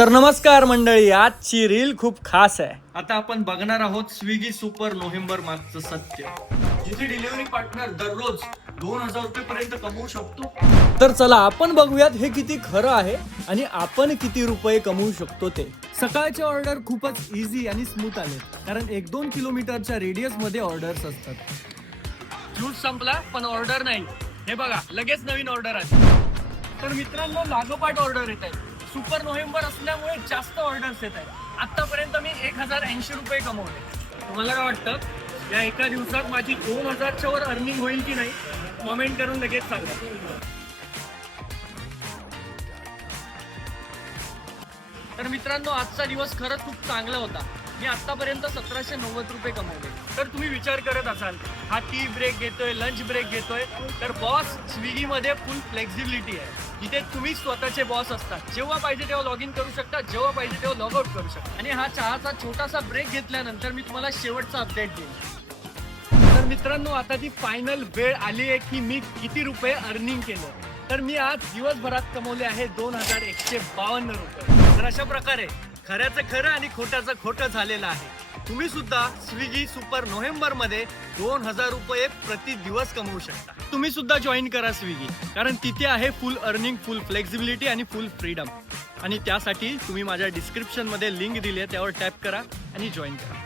तर नमस्कार मंडळी, आजची रील खूप खास आहे. आता आपण बघणार आहोत स्विगी सुपर नोव्हेंबर मागचं सत्य, जिथे डिलिव्हरी पार्टनर दररोज 2000 रुपये पर्यंत कमवू शकतो. तर चला आपण बघूयात हे किती खरं आहे आणि आपण किती रुपये कमवू शकतो ते. सकाळचे ऑर्डर खूपच इझी आणि स्मूथ आले, कारण 1-2 किलोमीटरच्या रेडियस मध्ये ऑर्डर्स असतात. ज्यूस संपला पण ऑर्डर नाही. हे बघा, लगेच नवीन ऑर्डर आहे. तर मित्रांनो, लागोपाठ ऑर्डर येत आहे. सुपर नोव्हेंबर असल्यामुळे जास्त ऑर्डर्स येत आहेत. आतापर्यंत मी 1080 रुपये कमवले. तुम्हाला काय वाटतं, या एका दिवसात माझी 2000च्या वर अर्निंग होईल की नाही? कमेंट करून लगेच सांगा. तर मित्रांनो, आजचा दिवस खरंच खूप चांगला होता. मी आतापर्यंत 1790 रुपये कमवले. तर तुम्ही विचार करत असाल, हा टी ब्रेक घेतोय, लंच ब्रेक घेतोय. तर बॉस, स्विगीमध्ये फुल फ्लेक्झिबिलिटी आहे. जिथे तुम्ही स्वतःचे बॉस असतात. जेव्हा पाहिजे तेव्हा लॉग इन करू शकता, जेव्हा पाहिजे तेव्हा लॉग आउट करू शकता. आणि हा चहाचा छोटासा ब्रेक घेतल्यानंतर मी तुम्हाला शेवटचा अपडेट देईन. तर मित्रांनो, आता ती फायनल वेळ आली आहे की मी किती रुपये अर्निंग केलं. तर मी आज दिवसभरात कमवले आहे 2152 रुपये. तर अशा प्रकारे खऱ्याचं खरं आणि खोट्याचं खोटं झालेलं आहे. तुम्ही सुद्धा स्विगी सुपर नोव्हेंबर मध्ये 2000 रुपये प्रति दिवस कमवू शकता. तुम्ही सुद्धा जॉईन करा स्विगी, कारण तिथे आहे फुल अर्निंग, फुल फ्लेक्झिबिलिटी आणि फुल फ्रीडम. आणि त्यासाठी तुम्ही माझ्या डिस्क्रिप्शन मध्ये लिंक दिली आहे, त्यावर टॅप करा आणि जॉईन करा.